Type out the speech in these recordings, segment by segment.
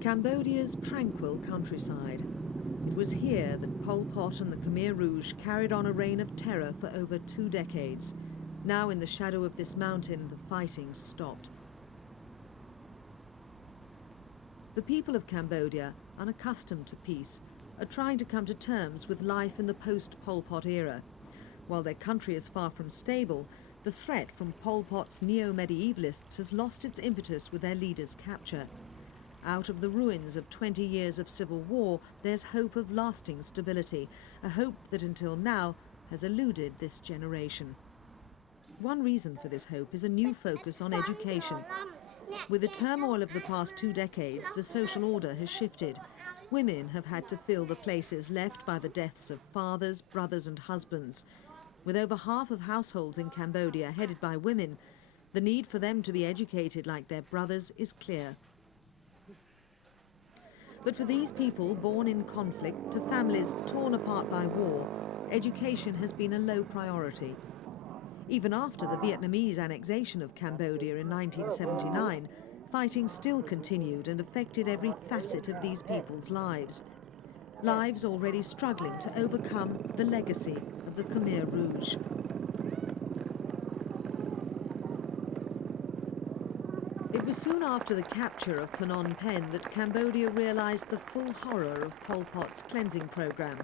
Cambodia's tranquil countryside. It was here that Pol Pot and the Khmer Rouge carried on a reign of terror for over 2 decades. Now in the shadow of this mountain, the fighting stopped. The people of Cambodia, unaccustomed to peace, are trying to come to terms with life in the post-Pol Pot era. While their country is far from stable, the threat from Pol Pot's neo-medievalists has lost its impetus with their leader's capture. Out of the ruins of 20 years of civil war, there's hope of lasting stability, a hope that until now has eluded this generation. One reason for this hope is a new focus on education. With the turmoil of the past 2 decades, the social order has shifted. Women have had to fill the places left by the deaths of fathers, brothers and husbands. With over half of households in Cambodia headed by women, the need for them to be educated like their brothers is clear. But for these people born in conflict to families torn apart by war, education has been a low priority. Even after the Vietnamese annexation of Cambodia in 1979, fighting still continued and affected every facet of these people's lives. Lives already struggling to overcome the legacy of the Khmer Rouge. It was soon after the capture of Phnom Penh that Cambodia realized the full horror of Pol Pot's cleansing program.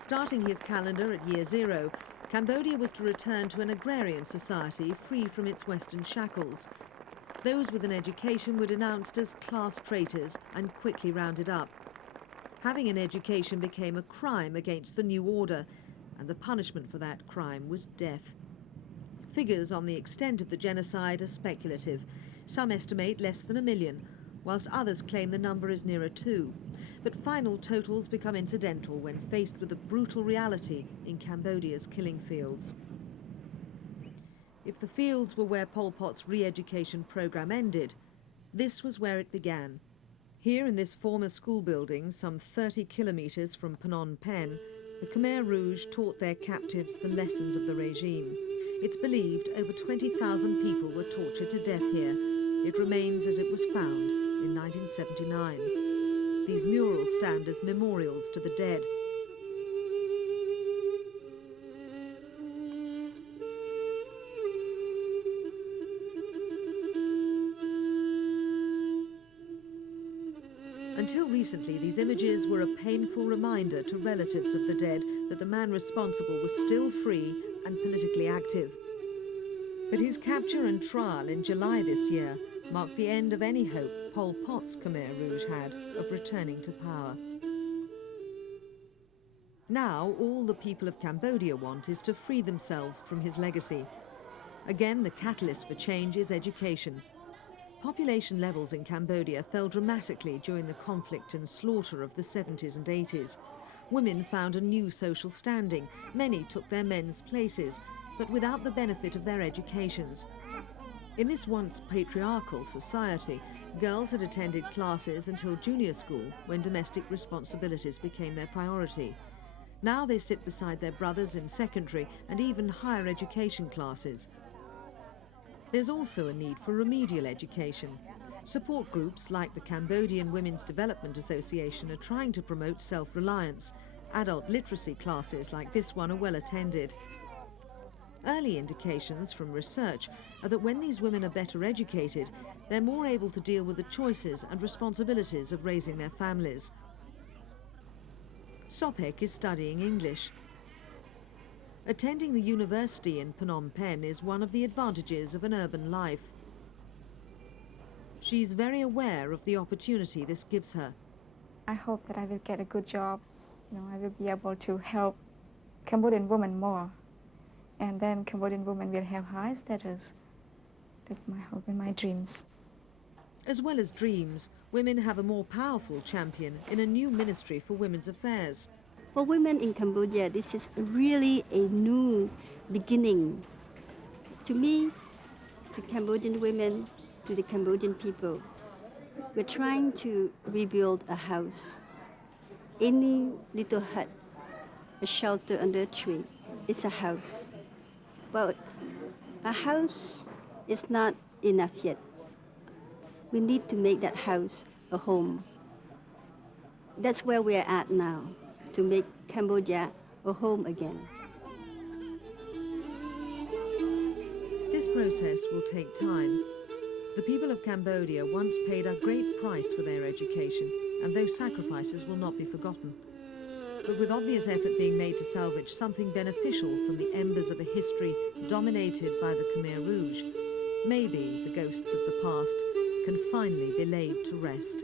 Starting his calendar at year 0, Cambodia was to return to an agrarian society free from its Western shackles. Those with an education were denounced as class traitors and quickly rounded up. Having an education became a crime against the new order, and the punishment for that crime was death. Figures on the extent of the genocide are speculative. Some estimate less than 1 million, whilst others claim the number is nearer 2. But final totals become incidental when faced with the brutal reality in Cambodia's killing fields. If the fields were where Pol Pot's re-education program ended, this was where it began. Here in this former school building, some 30 kilometres from Phnom Penh, the Khmer Rouge taught their captives the lessons of the regime. It's believed over 20,000 people were tortured to death here. It remains as it was found in 1979. These murals stand as memorials to the dead. Until recently, these images were a painful reminder to relatives of the dead that the man responsible was still free and politically active. But his capture and trial in July this year marked the end of any hope Pol Pot's Khmer Rouge had of returning to power. Now, all the people of Cambodia want is to free themselves from his legacy. Again, the catalyst for change is education. Population levels in Cambodia fell dramatically during the conflict and slaughter of the 70s and 80s. Women found a new social standing. Many took their men's places, but without the benefit of their educations. In this once patriarchal society, girls had attended classes until junior school, when domestic responsibilities became their priority. Now they sit beside their brothers in secondary and even higher education classes. There's also a need for remedial education. Support groups like the Cambodian Women's Development Association are trying to promote self-reliance. Adult literacy classes like this one are well attended. Early indications from research are that when these women are better educated, they're more able to deal with the choices and responsibilities of raising their families. Sopek is studying English. Attending the university in Phnom Penh is one of the advantages of an urban life. She's very aware of the opportunity this gives her. I hope that I will get a good job. I will be able to help Cambodian women more. And then Cambodian women will have high status. That's my hope and my dreams. As well as dreams, women have a more powerful champion in a new ministry for women's affairs. For women in Cambodia, this is really a new beginning. To me, to Cambodian women, to the Cambodian people, we're trying to rebuild a house. Any little hut, a shelter under a tree, is a house. But a house is not enough yet. We need to make that house a home. That's where we're at now, to make Cambodia a home again. This process will take time. The people of Cambodia once paid a great price for their education, and those sacrifices will not be forgotten. But with obvious effort being made to salvage something beneficial from the embers of a history dominated by the Khmer Rouge, maybe the ghosts of the past can finally be laid to rest.